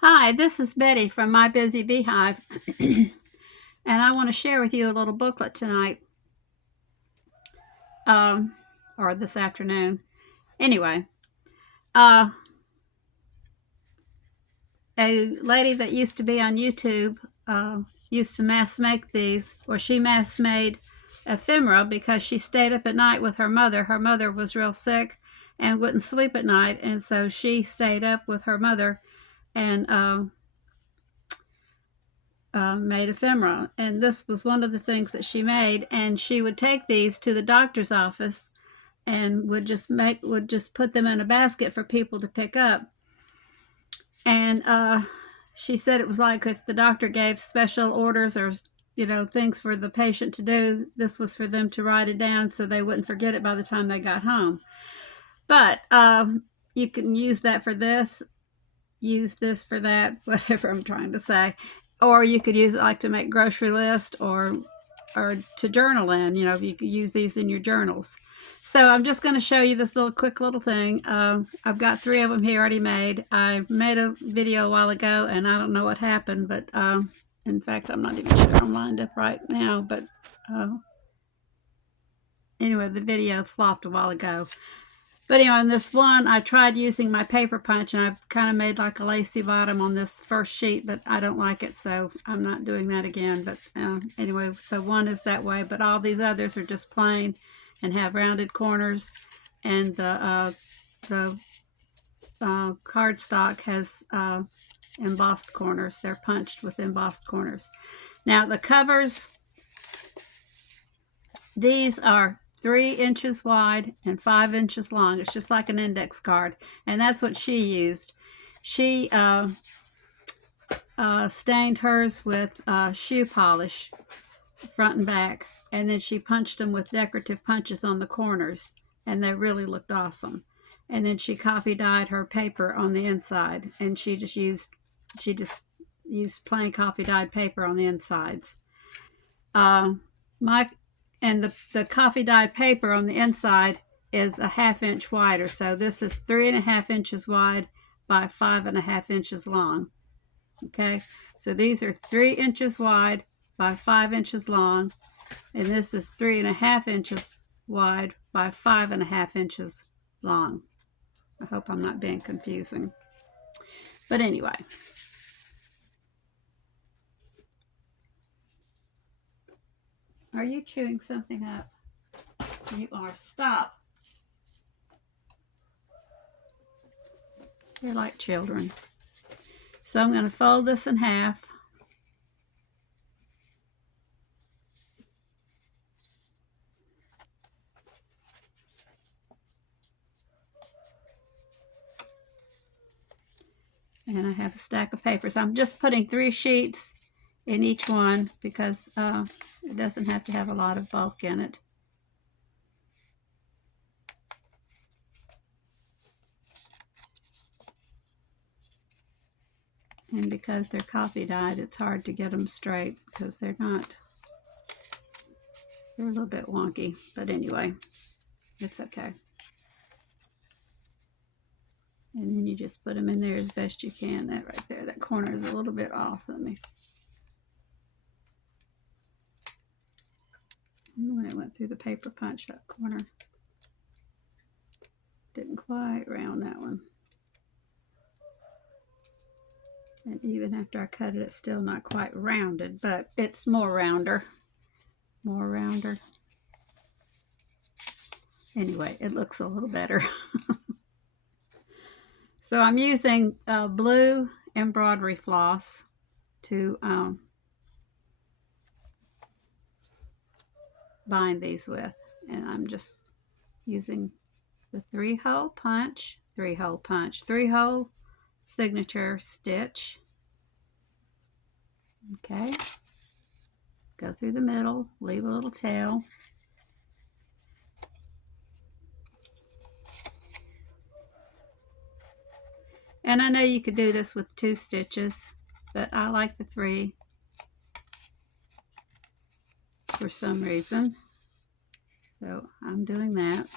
Hi, this is Betty from My Busy Beehive, and I want to share with you a little booklet tonight, um, or this afternoon. Anyway, uh, a lady that used to be on YouTube used to mass make these, or she mass made ephemera because she stayed up at night with her mother. Her mother was real sick and wouldn't sleep at night, and so she stayed up with her mother and made ephemera, and this was one of the things that she made. And she would take these to the doctor's office and would just put them in a basket for people to pick up. And she said it was like if the doctor gave special orders or things for the patient to do, this was for them to write it down so they wouldn't forget it by the time they got home. But you can use that for this, use this for that, whatever I'm trying to say. Or you could use it like to make grocery list or to journal in. You could use these in your journals. So I'm just going to show you this quick little thing. I've got 3 of them here already made. I made a video a while ago and I don't know what happened, but in fact I'm not even sure I'm lined up right now, but anyway, the video flopped a while ago. But anyway, on this one, I tried using my paper punch, and I've kind of made like a lacy bottom on this first sheet, but I don't like it, so I'm not doing that again. But anyway, so one is that way, but all these others are just plain and have rounded corners, and the cardstock has embossed corners. They're punched with embossed corners. Now the covers, these are 3 inches wide and 5 inches long. It's just like an index card, and that's what she used. She stained hers with shoe polish, front and back, and then she punched them with decorative punches on the corners, and they really looked awesome. And then she coffee dyed her paper on the inside, and she just used plain coffee dyed paper on the insides. The coffee dyed paper on the inside is a 1/2 inch wider. So this is 3.5 inches wide by 5.5 inches long. Okay, so these are 3 inches wide by 5 inches long, and this is 3.5 inches wide by 5.5 inches long. I hope I'm not being confusing. But anyway. Are you chewing something up? You are. Stop. They're like children. So I'm going to fold this in half. And I have a stack of papers. I'm just putting 3 sheets in each one because it doesn't have to have a lot of bulk in it. And because they're coffee dyed, it's hard to get them straight because they're a little bit wonky. But anyway, it's okay. And then you just put them in there as best you can. That right there, that corner is a little bit off. When it went through the paper punch, that corner didn't quite round that one. And even after I cut it, it's still not quite rounded, but it's more rounder. Anyway, it looks a little better. So I'm using blue embroidery floss to bind these with. And I'm just using the 3-hole punch, 3-hole signature stitch. Okay, go through the middle, leave a little tail. And I know you could do this with 2 stitches, but I like the 3 for some reason. So I'm doing that.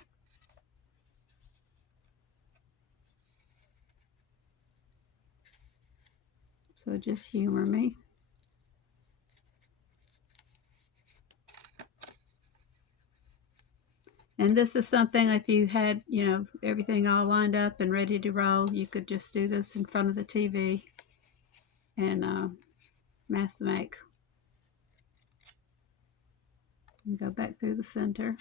So just humor me. And this is something, if you had, you know, everything all lined up and ready to roll, you could just do this in front of the TV and mass make. And go back through the center.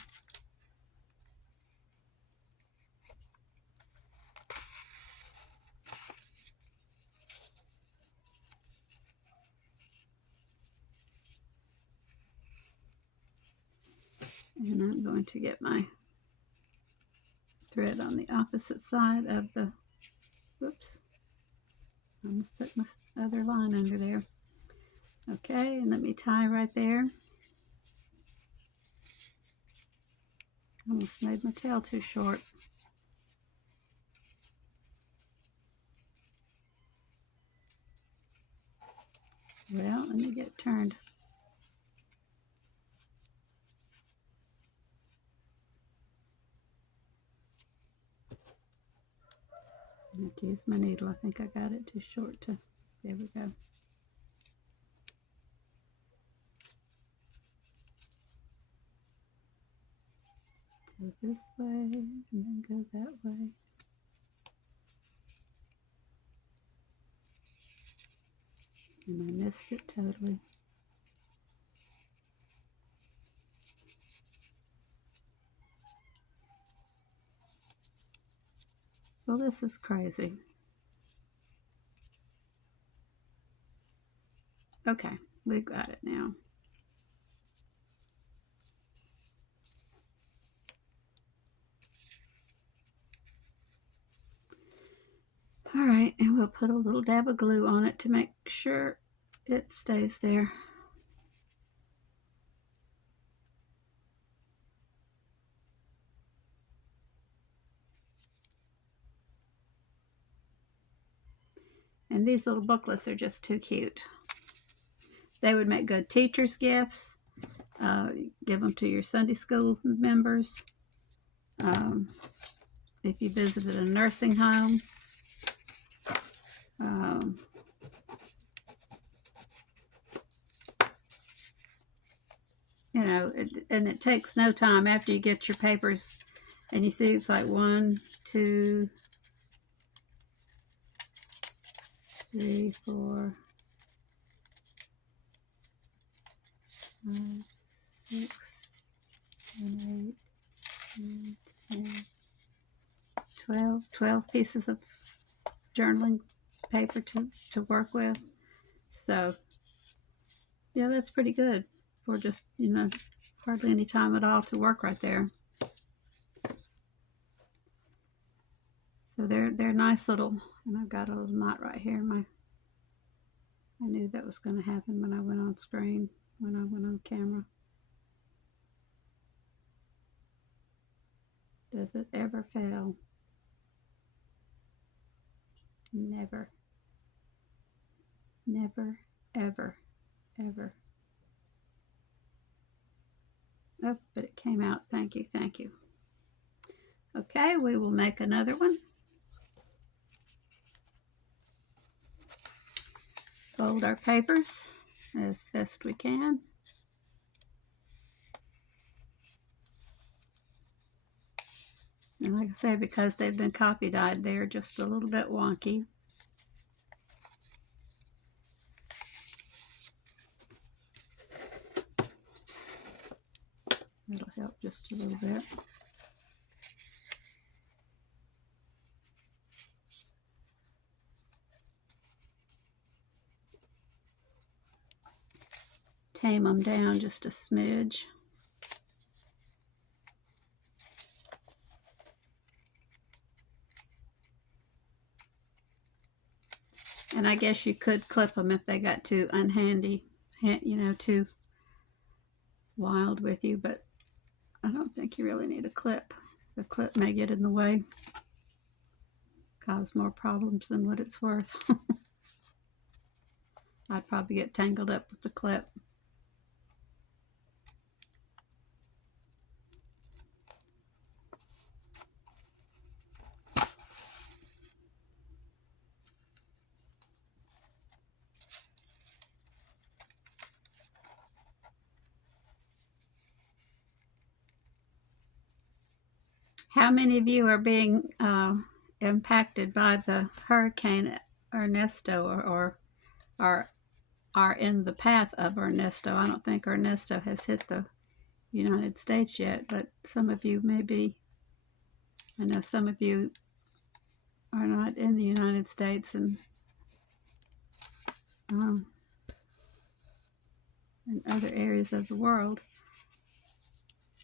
And I'm going to get my thread on the opposite side of the, whoops, I almost put my other line under there. Okay, and let me tie right there. Almost made my tail too short. Well, let me get it turned. I have to use my needle. I think I got it too short to, there we go. Go this way and then go that way. And I missed it totally. Well, this is crazy. Okay, we got it now. All right, and we'll put a little dab of glue on it to make sure it stays there. And these little booklets are just too cute. They would make good teacher's gifts. Give them to your Sunday school members. If you visited a nursing home. You know, and it takes no time after you get your papers and you see it's like 1, 2, 3, 4, 5, 6, 7, 8, 9, 10, 12 pieces of journaling paper to work with. So yeah, that's pretty good for just, you know, hardly any time at all to work right there. So they're nice little, and I've got a little knot right here. I knew that was going to happen when I went on screen, when I went on camera. Does it ever fail? Never. Never, ever, ever. Oh, but it came out. Thank you, thank you. Okay, we will make another one. Fold our papers as best we can. And like I say, because they've been copy dyed, they're just a little bit wonky. It'll help just a little bit. Tame them down just a smidge. And I guess you could clip them if they got too unhandy, you know, too wild with you, but I don't think you really need a clip. The clip may get in the way, cause more problems than what it's worth. I'd probably get tangled up with the clip. How many of you are being impacted by the Hurricane Ernesto, or are in the path of Ernesto? I don't think Ernesto has hit the United States yet, but some of you may be. I know some of you are not in the United States, and in other areas of the world.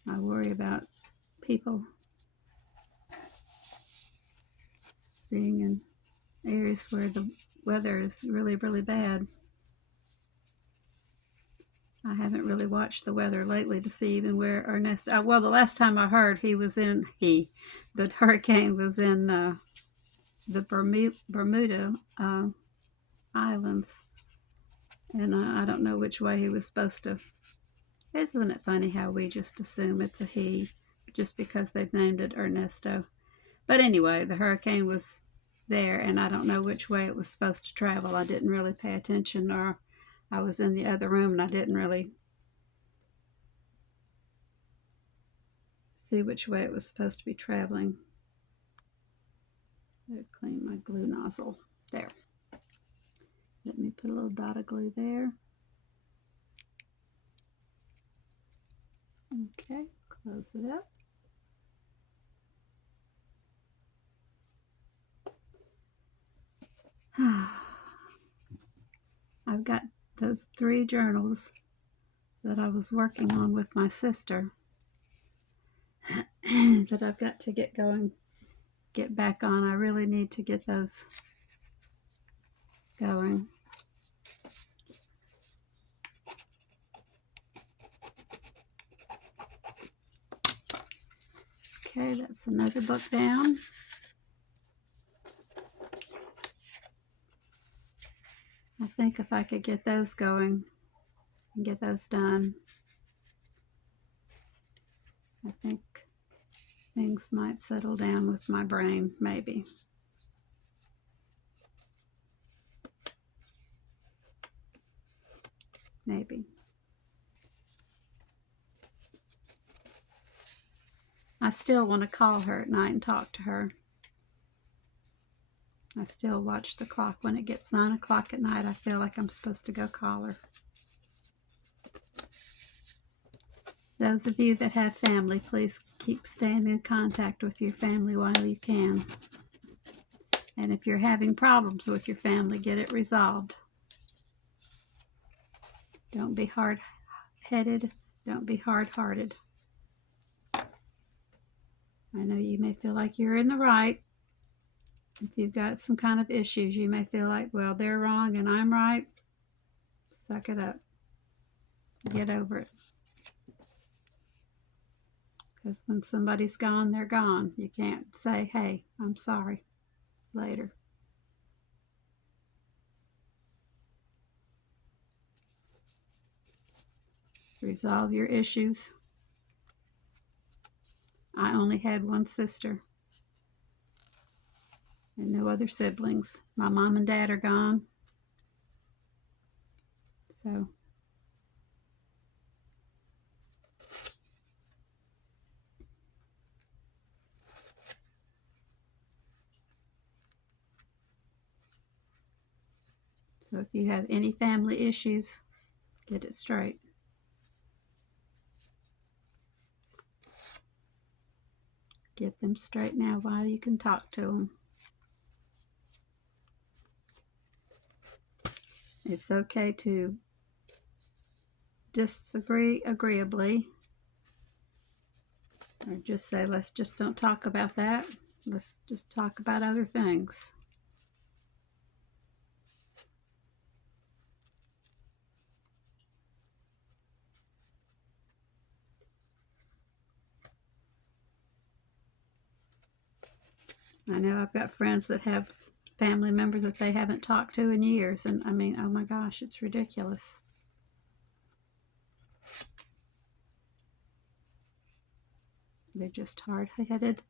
I worry about people being in areas where the weather is really, really bad. I haven't really watched the weather lately to see even where Ernesto. Well, the last time I heard, the hurricane was in the Bermuda Islands, and I don't know which way he was supposed to. Isn't it funny how we just assume it's a he just because they've named it Ernesto? But anyway, the hurricane was there, and I don't know which way it was supposed to travel. I didn't really pay attention, or I was in the other room and I didn't really see which way it was supposed to be traveling. I'll clean my glue nozzle. There. Let me put a little dot of glue there. Okay, close it up. I've got those 3 journals that I was working on with my sister that I've got to get back on. I really need to get those going. Okay, that's another book down. I think if I could get those going and get those done, I think things might settle down with my brain, maybe. Maybe. I still want to call her at night and talk to her. I still watch the clock. When it gets 9 o'clock at night, I feel like I'm supposed to go call her. Those of you that have family, please keep staying in contact with your family while you can. And if you're having problems with your family, get it resolved. Don't be hard-headed. Don't be hard-hearted. I know you may feel like you're in the right. If you've got some kind of issues, you may feel like, well, they're wrong and I'm right. Suck it up. Get over it. Because when somebody's gone, they're gone. You can't say, hey, I'm sorry, later. Resolve your issues. I only had one sister and no other siblings. My mom and dad are gone. So if you have any family issues, get it straight. Get them straight now while you can talk to them. It's okay to disagree agreeably, or just say, let's just don't talk about that. Let's just talk about other things. I know I've got friends that have family members that they haven't talked to in years, and I mean, oh my gosh, it's ridiculous. They're just hard-headed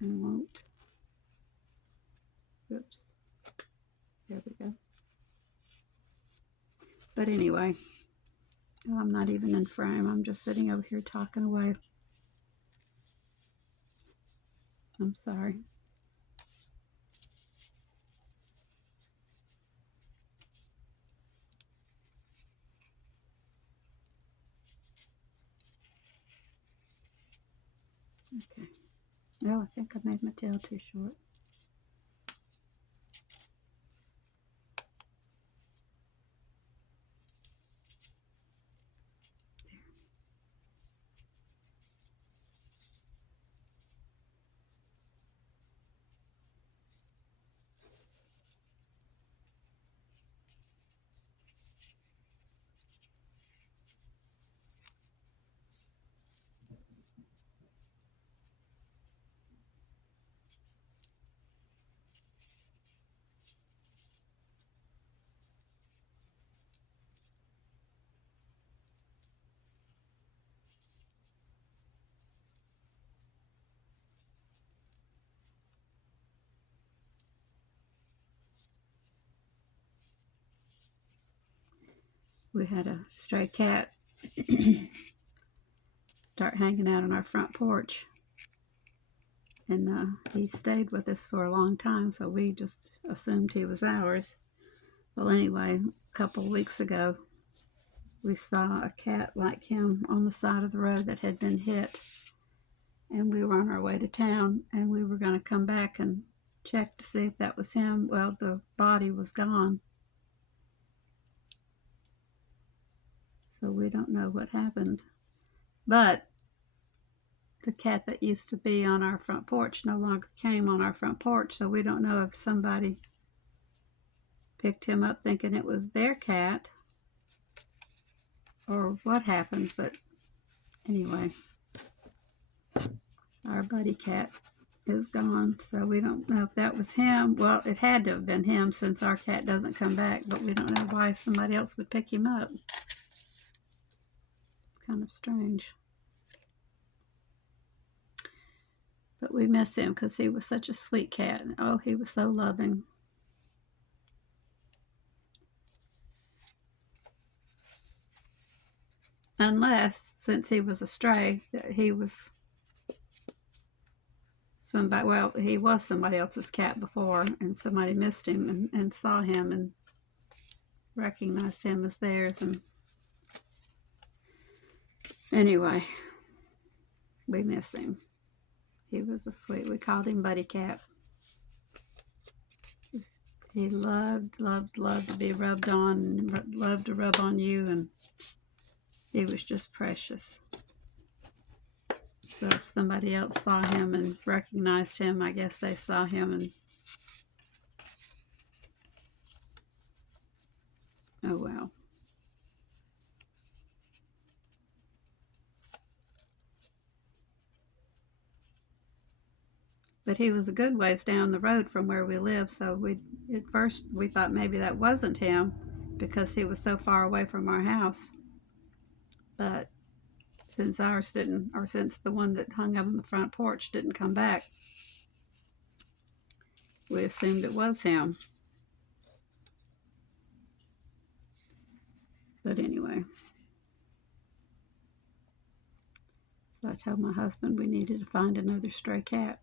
and won't. Oops. There we go. But anyway, Oh, I'm not even in frame. I'm just sitting over here talking away. I'm sorry. Okay. Oh, I think I made my tail too short. We had a stray cat start hanging out on our front porch. And he stayed with us for a long time, so we just assumed he was ours. Well, anyway, a couple of weeks ago, we saw a cat like him on the side of the road that had been hit. And we were on our way to town, and we were going to come back and check to see if that was him. Well, the body was gone. So we don't know what happened. But the cat that used to be on our front porch no longer came on our front porch, so we don't know if somebody picked him up thinking it was their cat or what happened. But anyway, our buddy cat is gone, so we don't know if that was him. Well, it had to have been him since our cat doesn't come back, but we don't know why somebody else would pick him up. Kind of strange. But we miss him because he was such a sweet cat. Oh, he was so loving. Unless, since he was a stray, that he was somebody, well, he was somebody else's cat before, and somebody missed him and saw him and recognized him as theirs. And anyway, we miss him. He was a sweet, we called him Buddy Cat. He loved to be rubbed on, and loved to rub on you, and he was just precious. So if somebody else saw him and recognized him, I guess they saw him and, oh well. But he was a good ways down the road from where we live, so at first we thought maybe that wasn't him because he was so far away from our house. But since ours didn't, or since the one that hung up on the front porch didn't come back, we assumed it was him. But anyway, so I told my husband we needed to find another stray cat.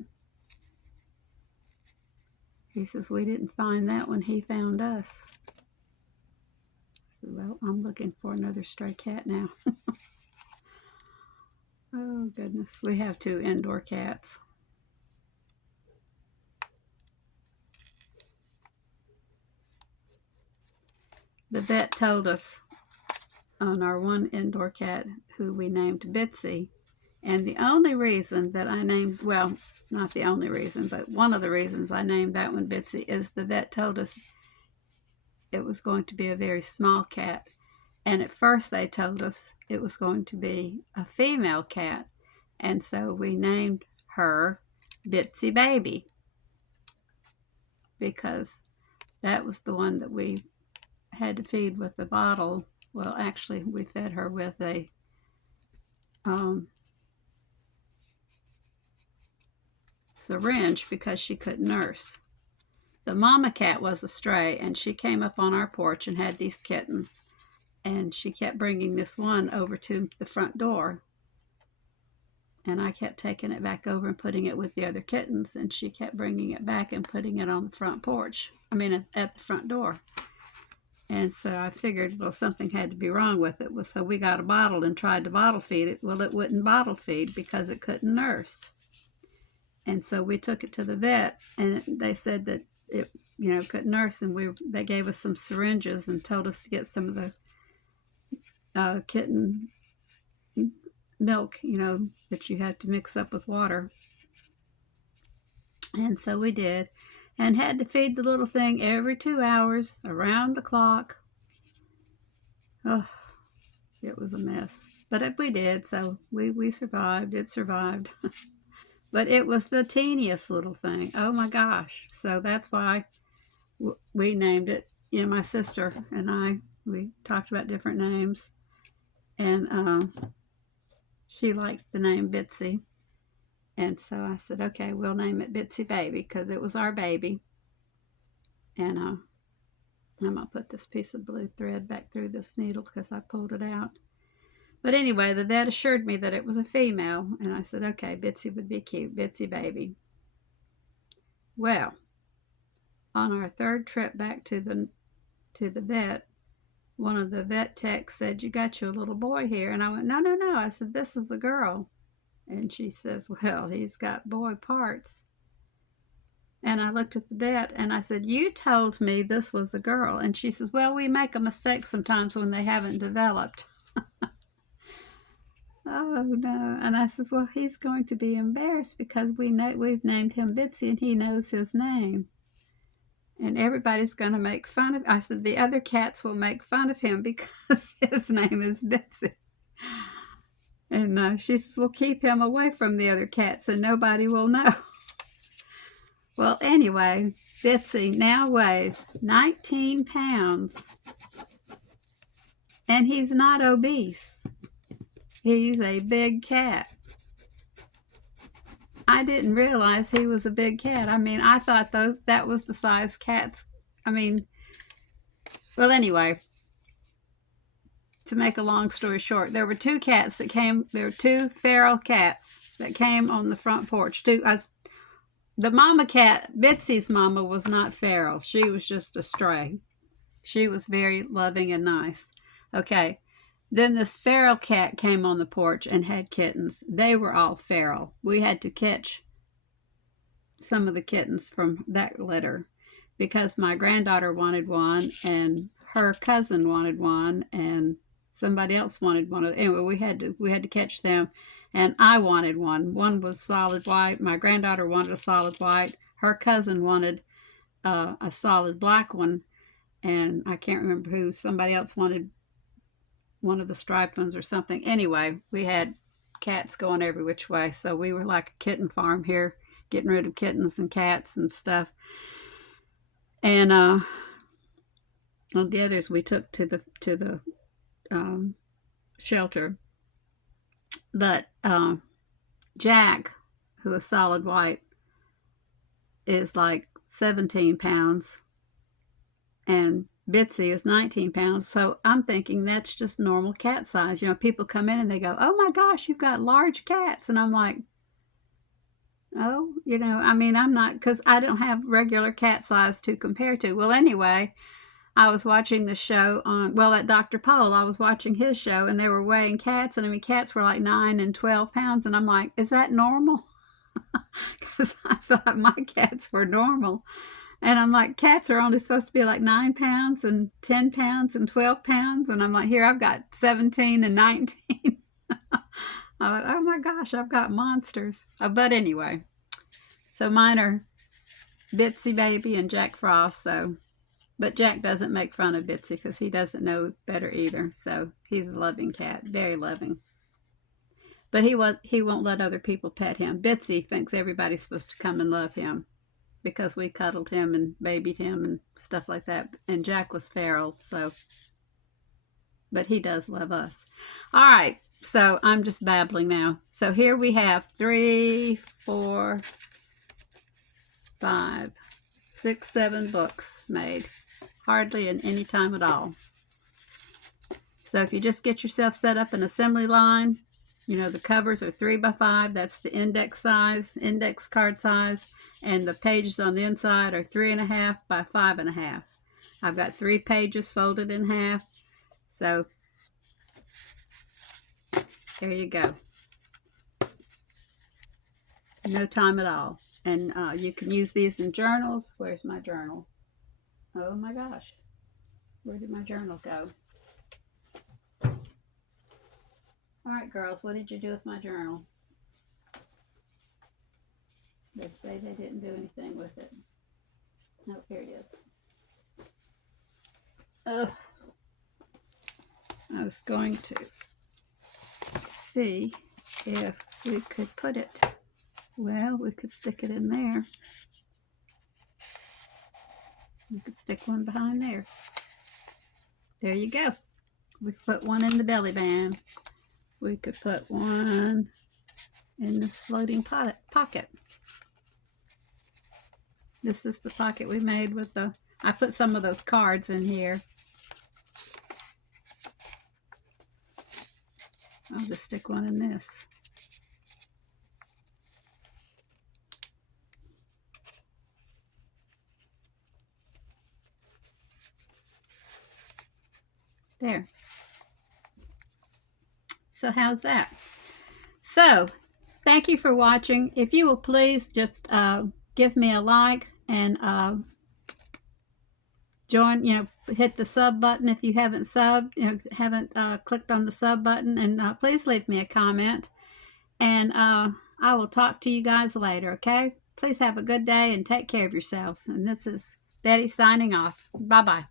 He says, we didn't find that one, he found us. I said, well, I'm looking for another stray cat now. Oh, goodness. We have 2 indoor cats. The vet told us on our one indoor cat, who we named Bitsy, and the only reason that I named, well, not the only reason, but one of the reasons I named that one Bitsy is the vet told us it was going to be a very small cat. And at first they told us it was going to be a female cat. And so we named her Bitsy Baby, because that was the one that we had to feed with the bottle. Well, actually, we fed her with a syringe because she couldn't nurse. The mama cat was a stray, and she came up on our porch and had these kittens. and she kept bringing this one over to the front door. And I kept taking it back over and putting it with the other kittens, and she kept bringing it back and putting it on the front porch. I mean, at the front door. And so I figured, well, something had to be wrong with it. So we got a bottle and tried to bottle feed it. Well, it wouldn't bottle feed because it couldn't nurse. And so we took it to the vet, and they said that it, couldn't nurse. And they gave us some syringes and told us to get some of the kitten milk, that you have to mix up with water. And so we did, and had to feed the little thing every 2 hours around the clock. Oh, it was a mess, but we did. So we survived. It survived. But it was the teeniest little thing. Oh my gosh. So that's why we named it. My sister and we talked about different names, and she liked the name Bitsy. And so I said, okay, we'll name it Bitsy Baby, because it was our baby. And I'm going to put this piece of blue thread back through this needle because I pulled it out. But anyway, the vet assured me that it was a female. And I said, okay, Bitsy would be cute, Bitsy Baby. Well, on our third trip back to the vet, one of the vet techs said, you got your little boy here. And I went, no. I said, this is a girl. And she says, well, he's got boy parts. And I looked at the vet and I said, you told me this was a girl. And she says, well, we make a mistake sometimes when they haven't developed. Oh, no. And I says, well, he's going to be embarrassed because we've named him Bitsy and he knows his name. And everybody's going to make fun of him. I said, the other cats will make fun of him because his name is Bitsy. And she says, we'll keep him away from the other cats and nobody will know. Well, anyway, Bitsy now weighs 19 pounds. And he's not obese. He's a big cat. I didn't realize he was a big cat. I mean, I thought that was the size cats. Well, anyway, to make a long story short, there were two feral cats that came on the front porch. The mama cat, Bitsy's mama, was not feral. She was just a stray. She was very loving and nice. Okay. Then this feral cat came on the porch and had kittens. They were all feral. We had to catch some of the kittens from that litter because my granddaughter wanted one and her cousin wanted one and somebody else wanted one. Anyway, we had to catch them, and I wanted one. One was solid white. My granddaughter wanted a solid white. Her cousin wanted a solid black one, and I can't remember who. Somebody else wanted one of the striped ones or something. Anyway, we had cats going every which way, so we were like a kitten farm here, getting rid of kittens and cats and stuff. And the others we took to the shelter. But Jack, who is solid white, is like 17 pounds, and Bitsy is 19 pounds. So I'm thinking that's just normal cat size. People come in and they go, oh my gosh, you've got large cats. And I'm like, oh, I'm not, because I don't have regular cat size to compare to. Well, anyway, I was watching the show at Dr. Pole. I was watching his show and they were weighing cats. And cats were like 9 and 12 pounds. And I'm like, is that normal? Because I thought my cats were normal. And I'm like, cats are only supposed to be like 9 pounds and 10 pounds and 12 pounds. And I'm like, here, I've got 17 and 19. I thought, oh my gosh, I've got monsters. But anyway, so mine are Bitsy Baby and Jack Frost. But Jack doesn't make fun of Bitsy because he doesn't know better either. So he's a loving cat, very loving. But he won't let other people pet him. Bitsy thinks everybody's supposed to come and love him, because we cuddled him and babied him and stuff like that. And Jack was feral, but he does love us. All right, so I'm just babbling now. So here we have 3, 4, 5, 6, 7 books made. Hardly in any time at all. So if you just get yourself set up an assembly line, you know, the covers are 3x5. That's the index size, index card size. And the pages on the inside are 3.5 by 5.5. I've got 3 pages folded in half. So there you go. No time at all. And you can use these in journals. Where's my journal? Oh my gosh. Where did my journal go? All right, girls, what did you do with my journal? They say they didn't do anything with it. Oh, here it is. Ugh. I was going to see if we could put it. Well, we could stick it in there. We could stick one behind there. There you go. We could put one in the belly band. We could put one in this floating pocket. This is the pocket we made with the, I put some of those cards in here. I'll just stick one in this. There. So how's that? So thank you for watching. If you will please just give me a like and join, hit the sub button if you haven't subbed, haven't clicked on the sub button, and please leave me a comment, and I will talk to you guys later. Okay, please have a good day and take care of yourselves. And this is Betty signing off. Bye bye.